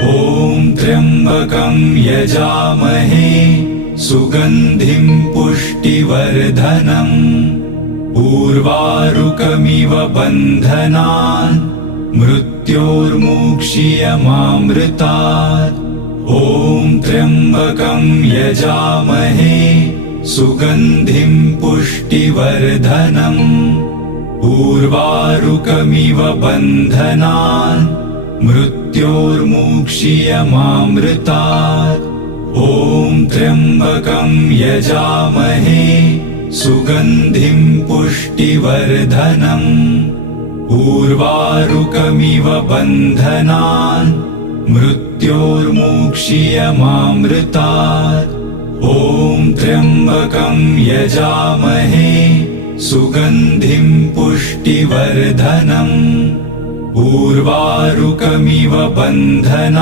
ॐ त्र्यम्बकं यजामहे सुगन्धिं पुष्टिवर्धनम् उर्वारुकमिव बन्धनान् मृत्योर्मुक्षीयमामृतात्। ॐ त्र्यम्बकं यजामहे सुगन्धिं पुष्टिवर्धनम् उर्वारुकमिव बन्धनान् मृत्योर्मुक्षीयमामृतात्। ॐ त्र्यम्बकं यजामहे सुगन्धिं पुष्टिवर्धनम् उर्वारुकमिव बन्धनान् मृत्योर्मुक्षीयमामृतात्। ॐ त्र्यम्बकं यजामहे सुगन्धिं पुष्टिवर्धनम् उर्वारुकमिव बन्धनान्